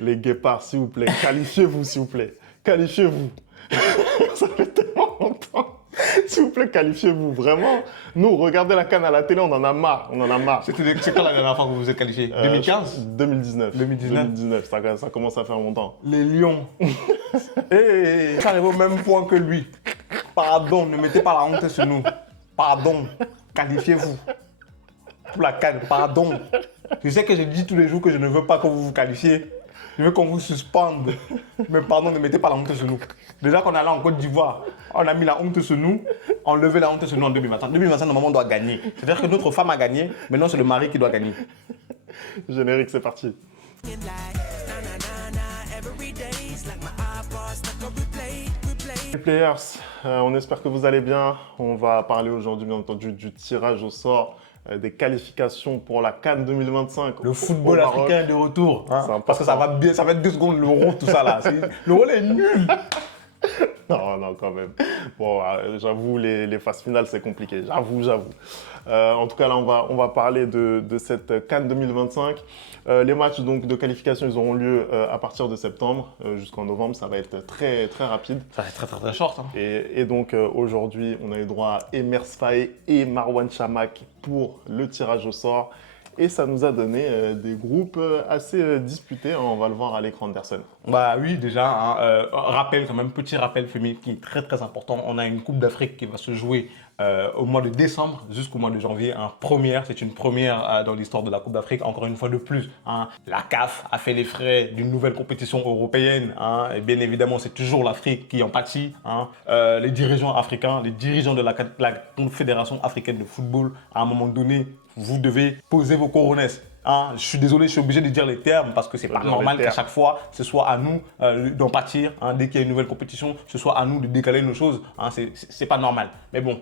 Les guépards, s'il vous plaît, qualifiez-vous, s'il vous plaît. Qualifiez-vous. Ça fait tellement longtemps. S'il vous plaît, qualifiez-vous. Vraiment, nous, regardez la CAN à la télé, on en a marre. On en a marre. C'est quand la dernière fois que vous vous êtes qualifié? 2015? 2019. 2019. 2019, ça commence à faire longtemps. Les Lions. J'arrive au même point que lui. Pardon, ne mettez pas la honte sur nous. Pardon, qualifiez-vous. Pour la CAN, pardon. Je sais que je dis tous les jours que je ne veux pas que vous vous qualifiez. Je veux qu'on vous suspende. Mais pardon, ne mettez pas la honte sur nous. Déjà qu'on est allé en Côte d'Ivoire, on a mis la honte sur nous, on levait la honte sur nous en 2025. 2025, normalement, on doit gagner. C'est-à-dire que notre femme a gagné, maintenant c'est le mari qui doit gagner. Générique, c'est parti. Les players, on espère que vous allez bien. On va parler aujourd'hui, bien entendu, du tirage au sort des qualifications pour la CAN 2025. Le football africain est de retour. Hein, parce que ça va être 2 secondes l'euro, tout ça là. L'euro est nul. Non, quand même. Bon, j'avoue, les phases finales, c'est compliqué. J'avoue. En tout cas, là, on va parler de cette CAN 2025. Les matchs donc, de qualification, ils auront lieu à partir de septembre jusqu'en novembre. Ça va être très, très rapide. Ça va être très short. Hein. Et donc, aujourd'hui, on a eu droit à Emers Faé et Marwan Chamakh pour le tirage au sort. Et ça nous a donné des groupes assez disputés. On va le voir à l'écran Anderson. Bah oui, déjà, hein, rappel quand même, petit rappel féminin qui est très très important. On a une Coupe d'Afrique qui va se jouer au mois de décembre jusqu'au mois de janvier. Hein. C'est une première dans l'histoire de la Coupe d'Afrique. Encore une fois de plus, hein, la CAF a fait les frais d'une nouvelle compétition européenne. Hein, et bien évidemment, c'est toujours l'Afrique qui en pâtit. Hein. Les dirigeants africains, les dirigeants de la Confédération africaine de football, à un moment donné, vous devez poser vos coronesses. Hein, je suis désolé, je suis obligé de dire les termes parce que c'est pas normal qu'à chaque fois, ce soit à nous d'en partir. Hein, dès qu'il y a une nouvelle compétition, ce soit à nous de décaler nos choses. Hein, c'est pas normal. Mais bon,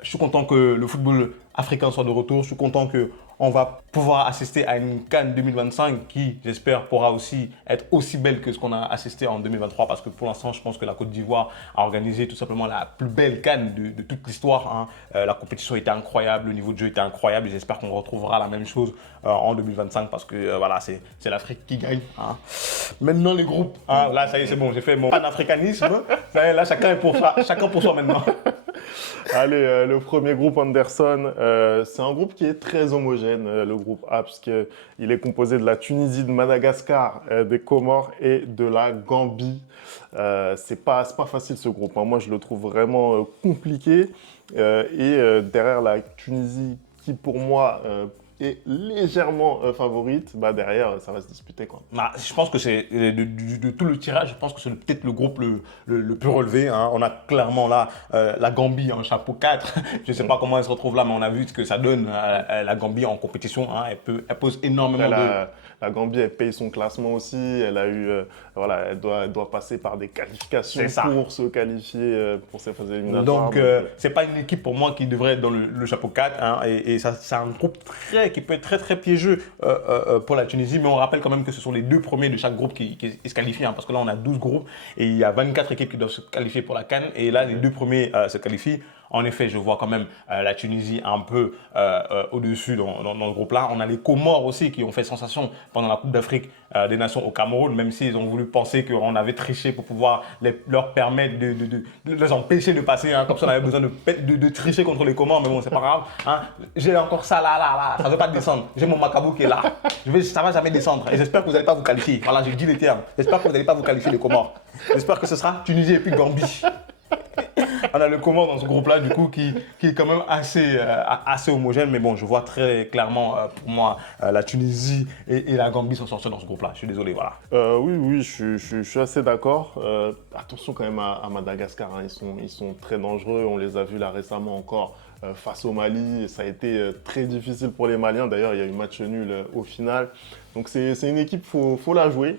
je suis content que le football africain soit de retour. Je suis content qu'on va pouvoir assister à une CAN 2025 qui, j'espère, pourra aussi être aussi belle que ce qu'on a assisté en 2023 parce que pour l'instant, je pense que la Côte d'Ivoire a organisé tout simplement la plus belle CAN de toute l'histoire. Hein. La compétition était incroyable, le niveau de jeu était incroyable et j'espère qu'on retrouvera la même chose en 2025 parce que voilà, c'est l'Afrique qui gagne. Hein. Maintenant, les groupes, hein, là, ça y est, c'est bon, j'ai fait mon panafricanisme. Ça y est, là, chacun pour soi maintenant. Allez, le premier groupe Anderson, c'est un groupe qui est très homogène, le groupe A, puisqu'il est composé de la Tunisie, de Madagascar, des Comores et de la Gambie. C'est pas facile ce groupe, hein. Moi je le trouve vraiment compliqué. Derrière la Tunisie, qui pour moi est légèrement favorite, bah derrière ça va se disputer quoi. Bah, je pense que c'est de tout le tirage, je pense que c'est peut-être le groupe le plus relevé. Hein. On a clairement là la Gambie en chapeau 4. Je ne sais pas comment elle se retrouve là, mais on a vu ce que ça donne la Gambie en compétition. Hein. Elle pose énormément La Gambie, elle paye son classement aussi. Elle a eu, voilà, elle doit passer par des qualifications pour se qualifier pour ces phases éliminatoires. Donc c'est pas une équipe pour moi qui devrait être dans le chapeau 4. Hein. Et ça, c'est un groupe qui peut être très très piégeux pour la Tunisie. Mais on rappelle quand même que ce sont les 2 premiers de chaque groupe qui se qualifient. Hein, parce que là, on a 12 groupes et il y a 24 équipes qui doivent se qualifier pour la CAN. Et là, les 2 premiers se qualifient. En effet, je vois quand même la Tunisie un peu au-dessus dans ce groupe-là. On a les Comores aussi qui ont fait sensation pendant la Coupe d'Afrique des Nations au Cameroun, même s'ils ont voulu penser qu'on avait triché pour pouvoir leur permettre de les empêcher de passer. Hein, comme ça, on avait besoin de tricher contre les Comores, mais bon, c'est pas grave. Hein. J'ai encore ça là, ça ne veut pas descendre. J'ai mon Macabou qui est là. Ça ne va jamais descendre. Et j'espère que vous n'allez pas vous qualifier. Voilà, j'ai dit les termes. J'espère que vous n'allez pas vous qualifier les Comores. J'espère que ce sera Tunisie et puis Gambie. On a le Comore dans ce groupe-là, du coup, qui est quand même assez homogène. Mais bon, je vois très clairement, pour moi, la Tunisie et la Gambie sont sortis dans ce groupe-là. Je suis désolé, voilà. Oui, je suis assez d'accord. Attention quand même à Madagascar. Hein. Ils sont très dangereux. On les a vus là récemment encore face au Mali. Ça a été très difficile pour les Maliens. D'ailleurs, il y a eu match nul au final. Donc c'est une équipe, faut la jouer.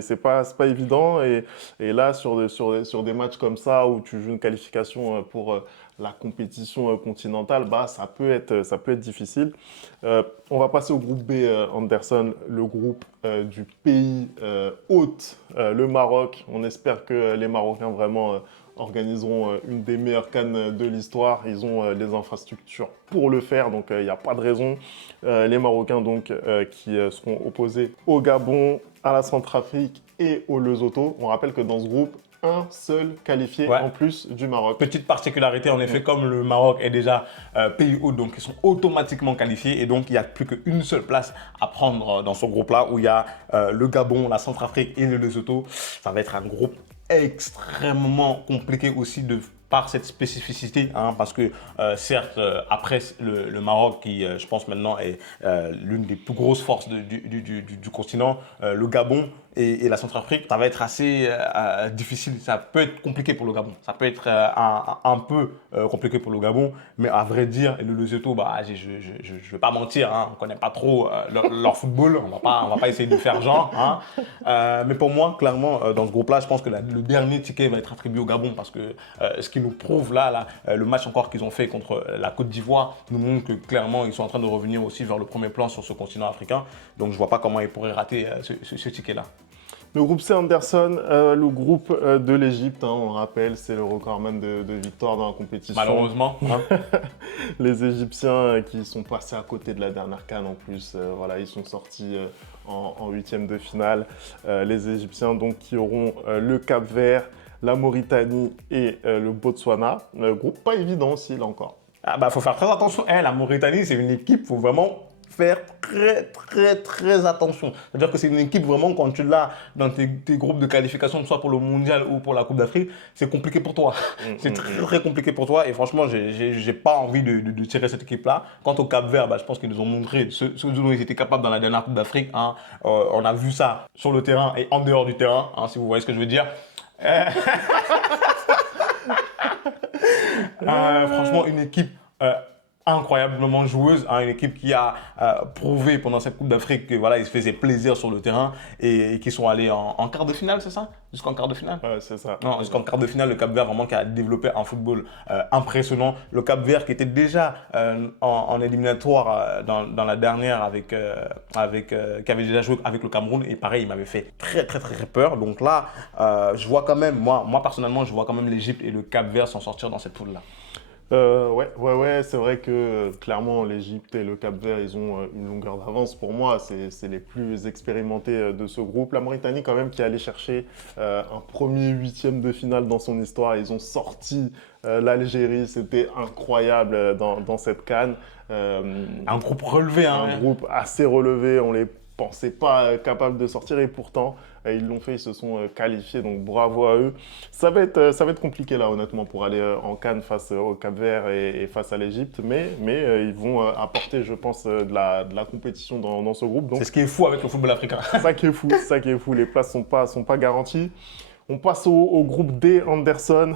C'est pas évident. Et là, sur des matchs comme ça, où tu joues une qualification pour la compétition continentale, bah, ça peut être difficile. On va passer au groupe B, Anderson, le groupe du pays hôte, le Maroc. On espère que les Marocains vraiment organiseront une des meilleures CAN de l'histoire. Ils ont les infrastructures pour le faire, donc il n'y a pas de raison. Les Marocains donc qui seront seront opposés au Gabon, à la Centrafrique et au Lesotho. On rappelle que dans ce groupe, un seul qualifié en plus du Maroc. Petite particularité, en effet, comme le Maroc est déjà pays hôte, donc ils sont automatiquement qualifiés et donc il n'y a plus qu'une seule place à prendre dans ce groupe-là où il y a le Gabon, la Centrafrique et le Lesotho. Ça va être un groupe extrêmement compliqué aussi par cette spécificité, hein, parce que certes, après le Maroc, qui je pense maintenant est l'une des plus grosses forces du continent, le Gabon et la Centrafrique, ça va être assez difficile. Ça peut être compliqué pour le Gabon. Ça peut être un peu compliqué pour le Gabon, mais à vrai dire, le Lesotho, bah, je ne vais pas mentir, hein, on ne connaît pas trop leur football, on va pas essayer de faire genre. Hein. Mais pour moi, clairement, dans ce groupe-là, je pense que le dernier ticket va être attribué au Gabon parce que ce qui nous prouve là, le match encore qu'ils ont fait contre la Côte d'Ivoire nous montre que clairement, ils sont en train de revenir aussi vers le premier plan sur ce continent africain. Donc, je ne vois pas comment ils pourraient rater ce ticket-là. Le groupe C. Anderson, le groupe de l'Égypte, hein, on rappelle, c'est le recordman de victoires dans la compétition. Malheureusement. Hein. Les Égyptiens qui sont passés à côté de la dernière CAN en plus, voilà, ils sont sortis en huitième de finale. Les Égyptiens donc qui auront le Cap-Vert, la Mauritanie et le Botswana. Groupe pas évident aussi là encore. Ah bah faut faire très attention. La Mauritanie, c'est une équipe, faut vraiment faire très attention. C'est-à-dire que c'est une équipe vraiment, quand tu l'as dans tes groupes de qualification, soit pour le mondial ou pour la Coupe d'Afrique, c'est compliqué pour toi. C'est très compliqué pour toi et franchement, j'ai pas envie de tirer cette équipe-là. Quant au Cap-Vert, bah, je pense qu'ils nous ont montré ce dont ils étaient capables dans la dernière Coupe d'Afrique. Hein. On a vu ça sur le terrain et en dehors du terrain, hein, si vous voyez ce que je veux dire. Franchement, une équipe incroyablement joueuse, hein, une équipe qui a prouvé pendant cette Coupe d'Afrique que voilà, ils se faisaient plaisir sur le terrain et qui sont allés en quart de finale, c'est ça? Jusqu'en quart de finale? Ouais, c'est ça. Non, jusqu'en quart de finale, le Cap-Vert vraiment qui a développé un football impressionnant. Le Cap-Vert qui était déjà en éliminatoire dans la dernière qui avait déjà joué avec le Cameroun et pareil, il m'avait fait très peur. Donc là, je vois quand même, moi personnellement, je vois quand même l'Égypte et le Cap-Vert s'en sortir dans cette poule-là. Ouais, c'est vrai que clairement l'Égypte et le Cap-Vert, ils ont une longueur d'avance pour moi. C'est les plus expérimentés de ce groupe. La Mauritanie quand même qui est allée chercher un premier huitième de finale dans son histoire. Ils ont sorti l'Algérie, c'était incroyable dans cette CAN. Un groupe relevé. Un groupe assez relevé, on les pensait pas capables de sortir et pourtant ils l'ont fait, ils se sont qualifiés, donc bravo à eux. Ça va être compliqué là honnêtement pour aller en CAN face au Cap-Vert et face à l'Égypte, mais ils vont apporter je pense de la compétition dans ce groupe. C'est ce qui est fou avec le football africain. C'est ça qui est fou, les places sont pas garanties. On passe au groupe D. Anderson.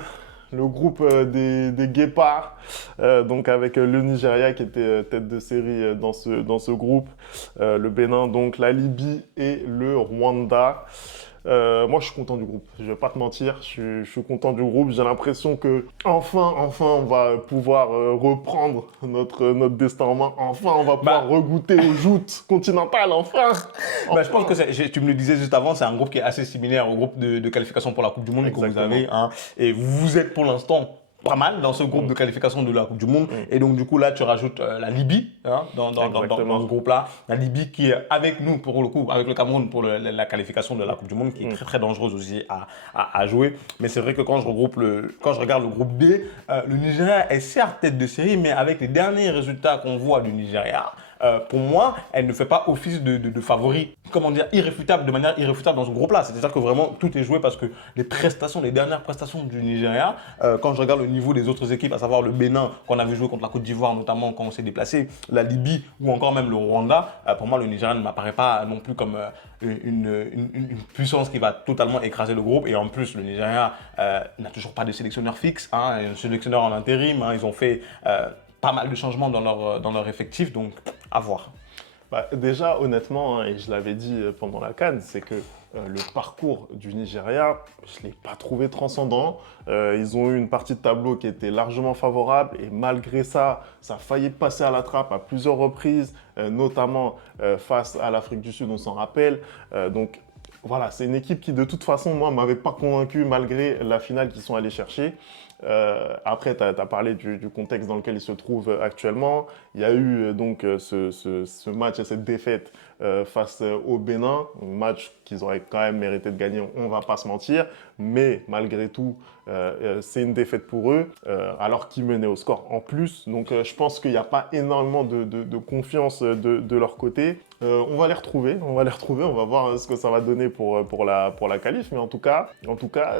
Le groupe des Guépards, donc avec le Nigeria qui était tête de série dans ce groupe, le Bénin, donc la Libye et le Rwanda. Moi, je suis content du groupe. Je vais pas te mentir, je suis content du groupe. J'ai l'impression que enfin, on va pouvoir reprendre notre destin en main. Enfin, on va pouvoir regoûter aux joutes continentales. Enfin. Je pense que tu me le disais juste avant, c'est un groupe qui est assez similaire au groupe de qualification pour la Coupe du Monde que vous avez. Hein, et vous êtes pour l'instant pas mal dans ce groupe de qualification de la Coupe du Monde. Et donc, du coup, là, tu rajoutes la Libye hein, dans ce groupe-là. La Libye qui est avec nous, pour le coup, avec le Cameroun pour la qualification de la Coupe du Monde, qui est très dangereuse aussi à jouer. Mais c'est vrai que quand je regarde le groupe D, le Nigeria est certes tête de série, mais avec les derniers résultats qu'on voit du Nigeria, pour moi, elle ne fait pas office de favori, comment dire, de manière irréfutable dans ce groupe-là. C'est-à-dire que vraiment, tout est joué parce que les dernières prestations du Nigeria, quand je regarde le niveau des autres équipes, à savoir le Bénin, qu'on avait joué contre la Côte d'Ivoire, notamment quand on s'est déplacé, la Libye ou encore même le Rwanda, pour moi, le Nigeria ne m'apparaît pas non plus comme une puissance qui va totalement écraser le groupe. Et en plus, le Nigeria n'a toujours pas de sélectionneur fixe, hein, un sélectionneur en intérim. Hein, ils ont fait pas mal de changements dans leur effectif, donc à voir. Déjà, honnêtement, hein, et je l'avais dit pendant la CAN, c'est que le parcours du Nigeria, je ne l'ai pas trouvé transcendant. Ils ont eu une partie de tableau qui était largement favorable et malgré ça, ça a failli passer à la trappe à plusieurs reprises, notamment face à l'Afrique du Sud, on s'en rappelle. Donc voilà, c'est une équipe qui de toute façon, moi, ne m'avait pas convaincu malgré la finale qu'ils sont allés chercher. Après, tu as parlé du contexte dans lequel il se trouve actuellement. Il y a eu donc ce match et cette défaite face au Bénin, un match qu'ils auraient quand même mérité de gagner, on ne va pas se mentir. Mais malgré tout, c'est une défaite pour eux, alors qu'ils menaient au score en plus. Donc je pense qu'il n'y a pas énormément de confiance de leur côté. On va les retrouver, on va voir ce que ça va donner pour la qualif. Mais en tout cas,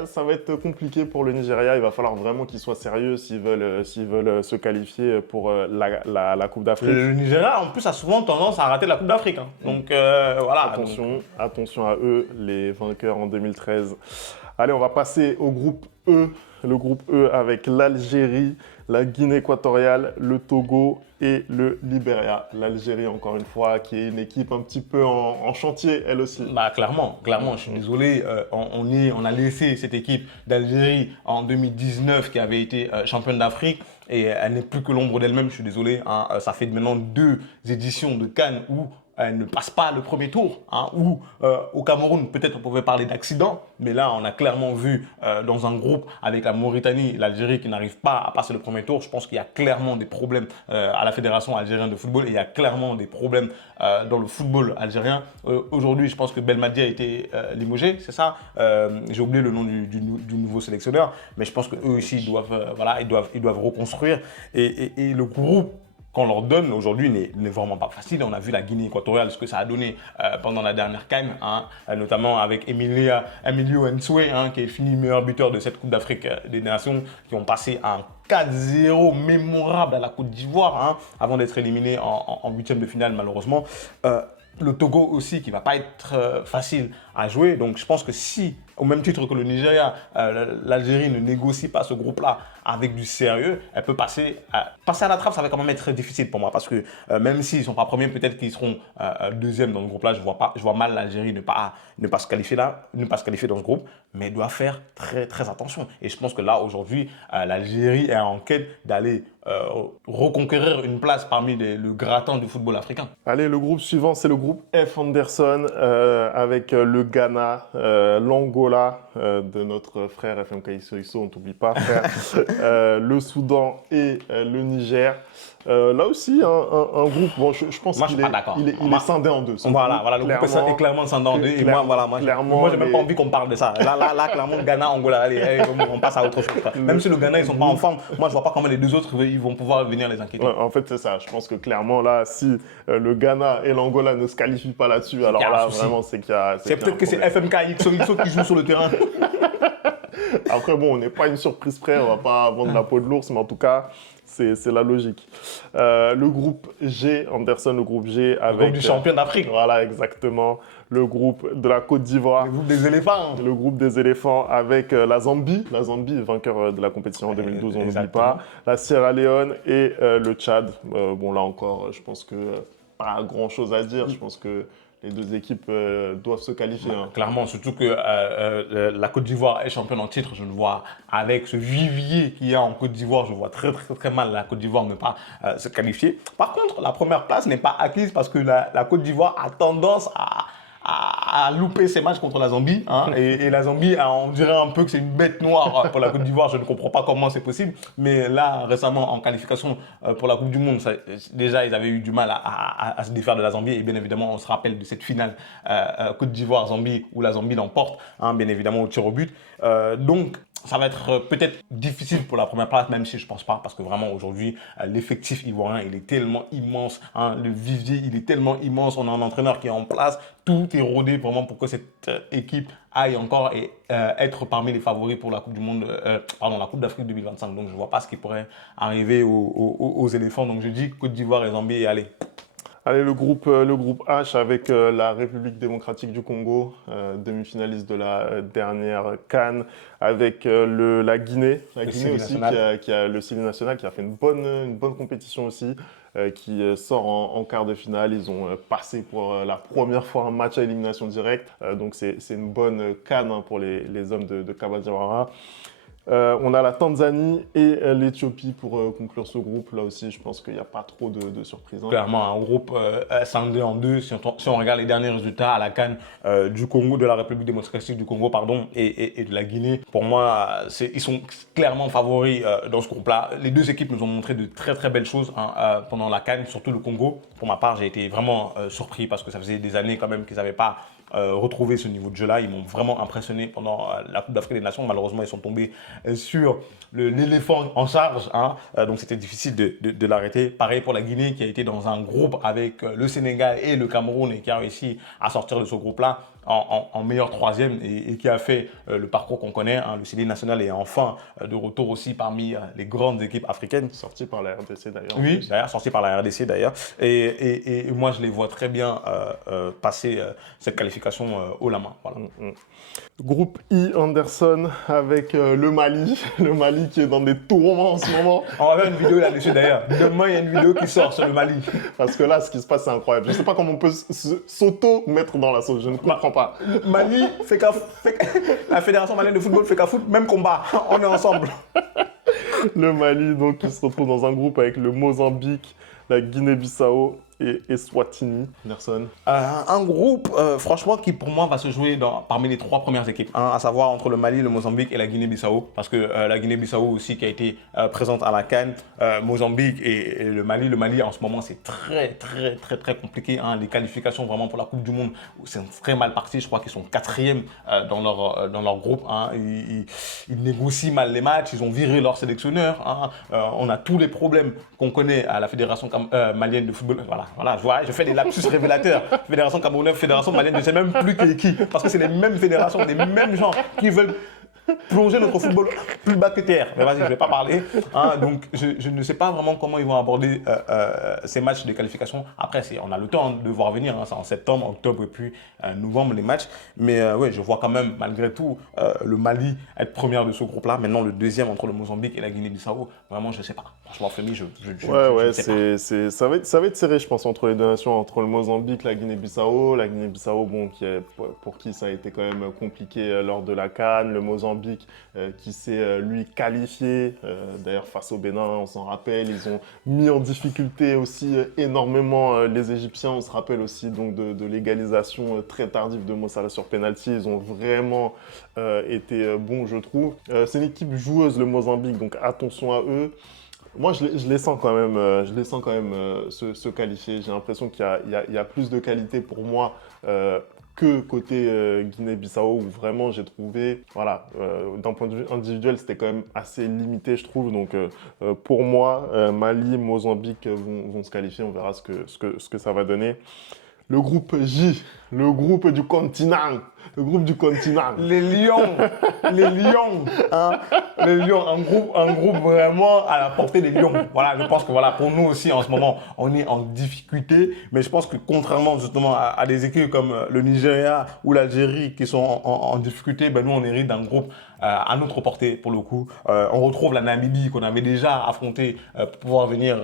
ça va être compliqué pour le Nigeria. Il va falloir vraiment qu'ils soient sérieux s'ils veulent se qualifier pour la Coupe d'Afrique. Le Nigeria, en plus, a souvent tendance à rater la Coupe d'Afrique. Hein. Donc, voilà. Attention à eux, les vainqueurs en 2013. Allez, on va passer au groupe E. Le groupe E avec l'Algérie, la Guinée équatoriale, le Togo et le Libéria. L'Algérie, encore une fois, qui est une équipe un petit peu en chantier, elle aussi. Bah, clairement, je suis désolé. On a laissé cette équipe d'Algérie en 2019 qui avait été championne d'Afrique et elle n'est plus que l'ombre d'elle-même, je suis désolé. Hein. Ça fait maintenant 2 éditions de CAN où elle ne passe pas le premier tour, hein, où au Cameroun, peut-être on pouvait parler d'accident, mais là, on a clairement vu dans un groupe avec la Mauritanie, l'Algérie qui n'arrive pas à passer le premier tour. Je pense qu'il y a clairement des problèmes à la Fédération algérienne de football et il y a clairement des problèmes dans le football algérien. Aujourd'hui, je pense que Belmadi a été limogé, c'est ça. J'ai oublié le nom du nouveau sélectionneur, mais je pense qu'eux aussi, ils doivent reconstruire. Et le groupe qu'on leur donne aujourd'hui n'est vraiment pas facile. On a vu la Guinée équatoriale, ce que ça a donné pendant la dernière CAN, hein, notamment avec Emilio Nsue, hein, qui est fini meilleur buteur de cette Coupe d'Afrique des Nations, qui ont passé un 4-0 mémorable à la Côte d'Ivoire, hein, avant d'être éliminé en huitième de finale malheureusement. Le Togo aussi, qui ne va pas être facile à jouer. Donc je pense que si, au même titre que le Nigeria, l'Algérie ne négocie pas ce groupe-là avec du sérieux, elle peut passer à la trappe. Ça va quand même être très difficile pour moi parce que même s'ils ne sont pas premiers, peut-être qu'ils seront deuxièmes dans ce groupe-là. Je vois mal l'Algérie ne pas se qualifier dans ce groupe, mais elle doit faire très très attention. Et je pense que là aujourd'hui, l'Algérie est en quête d'aller reconquérir une place parmi le gratin du football africain. Allez, le groupe suivant, c'est le groupe F. Anderson avec le Ghana, l'Angola de notre frère FMK Iso, on ne t'oublie pas, frère, le Soudan et le Niger. Là aussi, un groupe, bon, je pense qu'il est scindé en deux. Voilà, le groupe est clairement scindé en deux. Et moi, j'ai même pas envie qu'on parle de ça. Là, clairement, Ghana, Angola, allez, on passe à autre chose. Même si le Ghana, ils sont pas en forme, moi, je vois pas comment les deux autres, ils vont pouvoir venir les inquiéter. Ouais, en fait, c'est ça. Je pense que clairement, là, si le Ghana et l'Angola ne se qualifient pas là-dessus, alors là, vraiment, c'est qu'il y a. C'est peut-être que c'est FMK XO qui joue sur le terrain. Après, bon, on n'est pas une surprise près, on va pas vendre la peau de l'ours, mais en tout cas, c'est la logique. Le groupe G, Anderson, le groupe G avec... Le groupe du champion d'Afrique. Voilà, exactement. Le groupe de la Côte d'Ivoire. Le groupe des éléphants. Le groupe des éléphants avec la Zambie. La Zambie, vainqueur de la compétition en 2012, on n'oublie pas. La Sierra Leone et le Tchad. Bon, là encore, je pense que pas grand-chose à dire. Je pense que les deux équipes doivent se qualifier. Hein. Clairement, surtout que la Côte d'Ivoire est championne en titre. Je ne vois, avec ce vivier qu'il y a en Côte d'Ivoire, je vois très, très, très mal la Côte d'Ivoire ne pas se qualifier. Par contre, la première place n'est pas acquise parce que la Côte d'Ivoire a tendance à louper ses matchs contre la Zambie. Hein, et la Zambie, on dirait un peu que c'est une bête noire pour la Côte d'Ivoire. Je ne comprends pas comment c'est possible. Mais là, récemment, en qualification pour la Coupe du Monde, déjà, ils avaient eu du mal à se défaire de la Zambie. Et bien évidemment, on se rappelle de cette finale Côte d'Ivoire-Zambie où la Zambie l'emporte, hein, bien évidemment, au tir au but. Donc, ça va être peut-être difficile pour la première place, même si je ne pense pas, parce que vraiment aujourd'hui, l'effectif ivoirien, il est tellement immense, hein, le vivier, il est tellement immense, on a un entraîneur qui est en place, tout est rodé vraiment pour que cette équipe aille encore et être parmi les favoris pour la Coupe du Monde, la Coupe d'Afrique 2025. Donc je ne vois pas ce qui pourrait arriver aux éléphants. Donc je dis Côte d'Ivoire et Zambie et allez. Allez, le groupe H avec la République démocratique du Congo, demi-finaliste de la dernière CAN, avec la Guinée. La Guinée aussi, qui a le Civi national, qui a fait une bonne compétition aussi, qui sort en quart de finale. Ils ont passé pour la première fois un match à élimination directe. Donc c'est une bonne CAN hein, pour les hommes de Kaba Diawara. On a la Tanzanie et l'Éthiopie pour conclure ce groupe. Là aussi, je pense qu'il n'y a pas trop de surprises. Hein. Clairement, un groupe scindé en deux. Si on regarde les derniers résultats à la CAN du Congo, de la République démocratique du Congo, pardon, et de la Guinée, pour moi, ils sont clairement favoris dans ce groupe-là. Les deux équipes nous ont montré de très très belles choses hein, pendant la CAN, surtout le Congo. Pour ma part, j'ai été vraiment surpris parce que ça faisait des années quand même qu'ils n'avaient pas retrouvé ce niveau de jeu-là. Ils m'ont vraiment impressionné pendant la Coupe d'Afrique des Nations. Malheureusement, ils sont tombés sur l'éléphant en charge. Hein. Donc, c'était difficile de l'arrêter. Pareil pour la Guinée qui a été dans un groupe avec le Sénégal et le Cameroun et qui a réussi à sortir de ce groupe-là en meilleur troisième et qui a fait le parcours qu'on connaît. Hein. Le CD national est enfin de retour aussi parmi les grandes équipes africaines. Sorti par la RDC d'ailleurs. Oui, d'ailleurs, sorti par la RDC d'ailleurs. Et moi, je les vois très bien passer cette qualification haut la main. Voilà. Groupe I, Anderson, avec le Mali. Le Mali qui est dans des tourments en ce moment. On va faire une vidéo là-dessus d'ailleurs. Demain, il y a une vidéo qui sort sur le Mali. Parce que là, ce qui se passe, c'est incroyable. Je ne sais pas comment on peut s'auto-mettre dans la sauce. Je ne comprends pas. Mali, la Fédération malienne de football fait qu'à foot, même combat. On est ensemble. Le Mali, donc, qui se retrouve dans un groupe avec le Mozambique, la Guinée-Bissau et Eswatini. Anderson. Un groupe, franchement, qui pour moi va se jouer parmi les trois premières équipes, hein, à savoir entre le Mali, le Mozambique et la Guinée-Bissau. Parce que la Guinée-Bissau aussi qui a été présente à la CAN, Mozambique et le Mali. Le Mali en ce moment c'est très compliqué. Hein, les qualifications vraiment pour la Coupe du Monde, c'est très mal parti. Je crois qu'ils sont quatrièmes dans leur groupe. Hein. Ils négocient mal les matchs, ils ont viré leur sélectionneur. Hein. On a tous les problèmes qu'on connaît à la Fédération malienne de football. Voilà, je fais des lapsus révélateurs. Fédération camerounaise, Fédération malienne, je ne sais même plus qui est qui. Parce que c'est les mêmes fédérations, les mêmes gens qui veulent plonger notre football plus bas que terre. Mais vas-y, je ne vais pas parler. Hein, donc, je ne sais pas vraiment comment ils vont aborder ces matchs de qualification. Après, on a le temps de voir venir. Hein, c'est en septembre, octobre et puis novembre les matchs. Mais ouais, je vois quand même, malgré tout, le Mali être première de ce groupe-là. Maintenant, le deuxième entre le Mozambique et la Guinée-Bissau. Vraiment, je ne sais pas. Franchement, Femi, je ne sais pas. Ça va être serré, je pense, entre les deux nations, entre le Mozambique, la Guinée-Bissau. La Guinée-Bissau, bon, pour qui ça a été quand même compliqué lors de la CAN. Le Mozambique qui s'est lui qualifié, d'ailleurs face au Bénin, on s'en rappelle, ils ont mis en difficulté aussi énormément les Égyptiens, on se rappelle aussi donc de l'égalisation très tardive de Mo Salah sur penalty, ils ont vraiment été bons je trouve. C'est une équipe joueuse le Mozambique, donc attention à eux. Moi, je les sens quand même, se qualifier. J'ai l'impression qu'il y a plus de qualité pour moi que côté Guinée-Bissau, où vraiment j'ai trouvé, voilà, d'un point de vue individuel, c'était quand même assez limité, je trouve. Donc, pour moi, Mali, Mozambique vont se qualifier. On verra ce que ça va donner. Le groupe J, le groupe du continent. Le groupe du continent. Les lions, hein, les lions, un groupe vraiment à la portée des lions. Voilà, je pense que voilà, pour nous aussi en ce moment, on est en difficulté, mais je pense que contrairement justement à des équipes comme le Nigeria ou l'Algérie qui sont en difficulté, ben nous on hérite d'un groupe à notre portée pour le coup. On retrouve la Namibie qu'on avait déjà affrontée pour pouvoir venir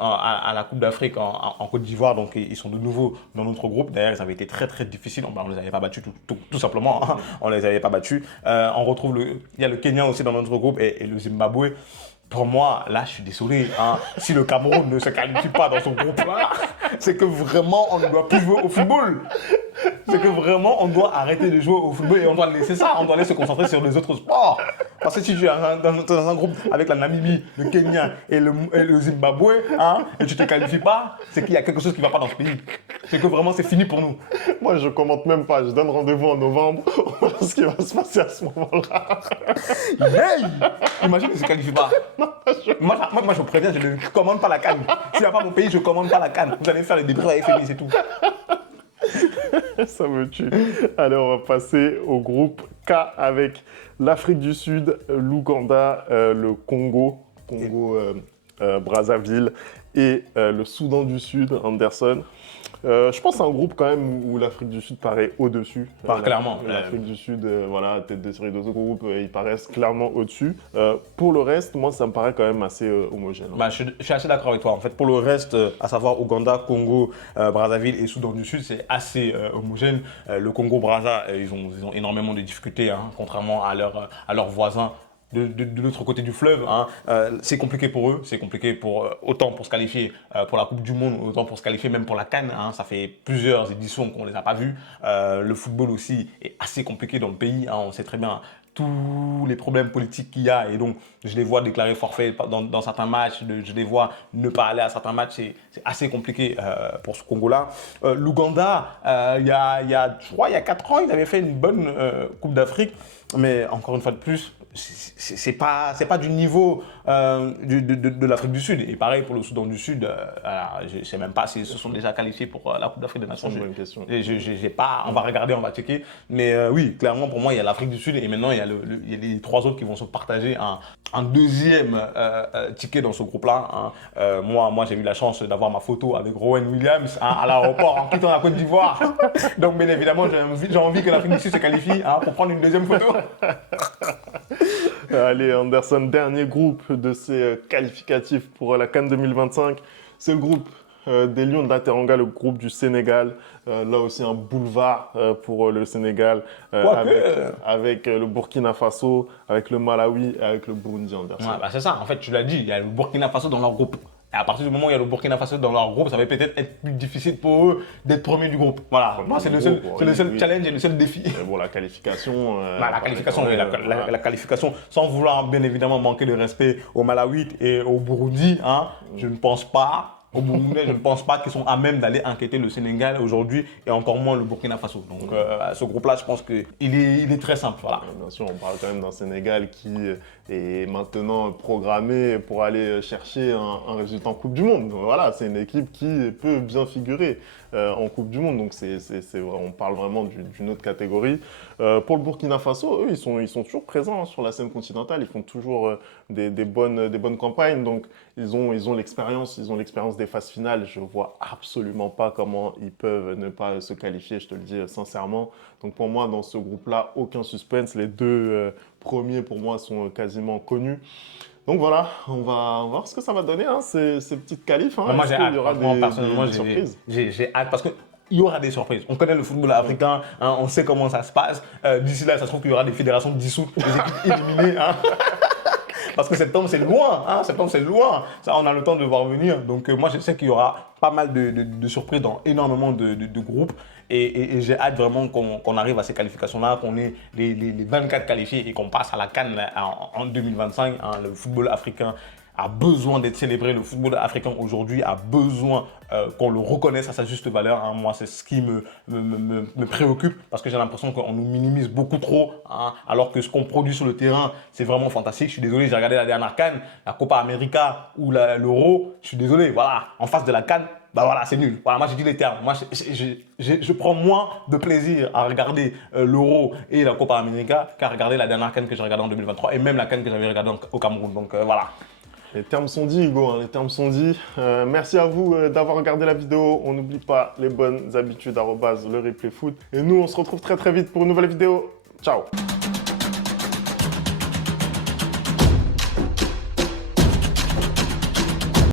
à la Coupe d'Afrique en Côte d'Ivoire, donc ils sont de nouveau dans notre groupe. D'ailleurs, ils avaient été très difficiles, on ne les avait pas battus tout simplement, hein. On ne les avait pas battus. On retrouve il y a le Kenya aussi dans notre groupe et le Zimbabwe. Pour moi, là, je suis désolé, hein, si le Cameroun ne se qualifie pas dans ce groupe-là, c'est que vraiment, on ne doit plus jouer au football. C'est que vraiment, on doit arrêter de jouer au football et on doit laisser ça. On doit aller se concentrer sur les autres sports. Parce que si tu es dans un groupe avec la Namibie, le Kenya et le Zimbabwe, hein, et tu ne te qualifies pas, c'est qu'il y a quelque chose qui ne va pas dans ce pays. C'est que vraiment, c'est fini pour nous. Moi, je ne commente même pas. Je donne rendez-vous en novembre. On verra ce qui va se passer à ce moment-là. Hey! Imagine qu'il ne se qualifie pas. Moi, je vous préviens, je ne commande pas la CAN. S'il n'y a pas mon pays, je ne commande pas la CAN. Vous allez faire les débriefs avec FMI, c'est tout. Ça me tue. Allez, on va passer au groupe K avec l'Afrique du Sud, l'Ouganda, le Congo, Brazzaville et le Soudan du Sud, Anderson. Je pense à un groupe quand même où l'Afrique du Sud paraît au-dessus. Clairement. L'Afrique du Sud, voilà, tête de série de ce groupe, ils paraissent clairement au-dessus. Pour le reste, moi, ça me paraît quand même assez homogène. Bah, je suis assez d'accord avec toi. En fait, pour le reste, à savoir Ouganda, Congo, Brazzaville et Soudan du Sud, c'est assez homogène. Le Congo-Brazza, ils ont énormément de difficultés, hein, contrairement à leurs voisins de l'autre côté du fleuve. Hein. C'est compliqué pour eux, c'est compliqué autant pour se qualifier pour la Coupe du Monde, autant pour se qualifier même pour la CAN. Hein. Ça fait plusieurs éditions qu'on ne les a pas vus. Le football aussi est assez compliqué dans le pays. Hein. On sait très bien tous les problèmes politiques qu'il y a et donc je les vois déclarer forfait dans certains matchs, je les vois ne pas aller à certains matchs, c'est assez compliqué pour ce Congo-là. L'Ouganda, je crois il y a 4 ans, ils avaient fait une bonne Coupe d'Afrique, mais encore une fois de plus, c'est pas du niveau de l'Afrique du Sud. Et pareil pour le Soudan du Sud, je ne sais même pas s'ils se sont déjà qualifiés pour la Coupe d'Afrique des Nations. C'est une bonne question. J'ai pas, on va regarder, on va checker. Mais oui, clairement pour moi, il y a l'Afrique du Sud et maintenant il y a les 3 autres qui vont se partager un deuxième ticket dans ce groupe-là. Hein. Moi j'ai eu la chance d'avoir ma photo avec Rowan Williams à l'aéroport en quittant la Côte d'Ivoire. Donc bien évidemment, j'ai envie que l'Afrique du Sud se qualifie pour prendre une deuxième photo. Allez, Anderson, dernier groupe de ces qualificatifs pour la CAN 2025. C'est le groupe des Lions de la Teranga, le groupe du Sénégal. Là aussi, un boulevard pour le Sénégal avec le Burkina Faso, avec le Malawi et avec le Burundi, Anderson. Ouais, c'est ça, en fait, tu l'as dit, il y a le Burkina Faso dans leur groupe. Et à partir du moment où il y a le Burkina Faso dans leur groupe, ça va peut-être être plus difficile pour eux d'être premier du groupe. Voilà, moi c'est le seul challenge et le seul défi. Mais bon, la qualification... la qualification, oui, la qualification, sans vouloir bien évidemment manquer de respect au Malawi et au Burundi, hein, je ne pense pas. Au Burundi, je ne pense pas qu'ils sont à même d'aller enquêter le Sénégal aujourd'hui et encore moins le Burkina Faso. Donc ce groupe-là, je pense qu'il est très simple. Voilà. Bien sûr, on parle quand même d'un Sénégal qui est maintenant programmé pour aller chercher un résultat en Coupe du Monde. Donc, voilà, c'est une équipe qui peut bien figurer en Coupe du Monde. Donc on parle vraiment d'une autre catégorie. Pour le Burkina Faso, eux, ils sont toujours présents sur la scène continentale. Ils font toujours des bonnes campagnes. Donc ils ont l'expérience des phases finales. Je vois absolument pas comment ils peuvent ne pas se qualifier, je te le dis sincèrement. Donc pour moi, dans ce groupe-là, aucun suspense. Les 2 premiers, pour moi, sont quasiment connus. Donc voilà, on va voir ce que ça va donner, hein, ces petites qualifs. Hein. Moi, j'ai hâte. Il y aura Personnellement, des surprises. J'ai hâte parce que il y aura des surprises. On connaît le football africain, hein, on sait comment ça se passe. D'ici là, ça se trouve qu'il y aura des fédérations dissoutes, des équipes éliminées. Hein. Parce que septembre, c'est loin. Hein, septembre, c'est loin. Ça, on a le temps de voir venir. Donc, moi, je sais qu'il y aura pas mal de surprises dans énormément de groupes. Et j'ai hâte vraiment qu'on arrive à ces qualifications-là, qu'on ait les 24 qualifiés et qu'on passe à la CAN en 2025. Hein, le football africain a besoin d'être célébré. Le football africain aujourd'hui a besoin qu'on le reconnaisse à sa juste valeur. Hein. Moi, c'est ce qui me préoccupe parce que j'ai l'impression qu'on nous minimise beaucoup trop, hein, alors que ce qu'on produit sur le terrain, c'est vraiment fantastique. Je suis désolé, j'ai regardé la dernière CAN, la Copa América ou l'Euro. Je suis désolé, voilà, en face de la CAN, bah voilà, c'est nul. Voilà, moi, j'ai dit les termes. Moi, je prends moins de plaisir à regarder l'Euro et la Copa América qu'à regarder la dernière CAN que j'ai regardée en 2023 et même la CAN que j'avais regardée au Cameroun. Donc, voilà. Les termes sont dits, Hugo, hein, les termes sont dits. Merci à vous d'avoir regardé la vidéo. On n'oublie pas les bonnes habitudes, @le replay foot. Et nous, on se retrouve très vite pour une nouvelle vidéo. Ciao.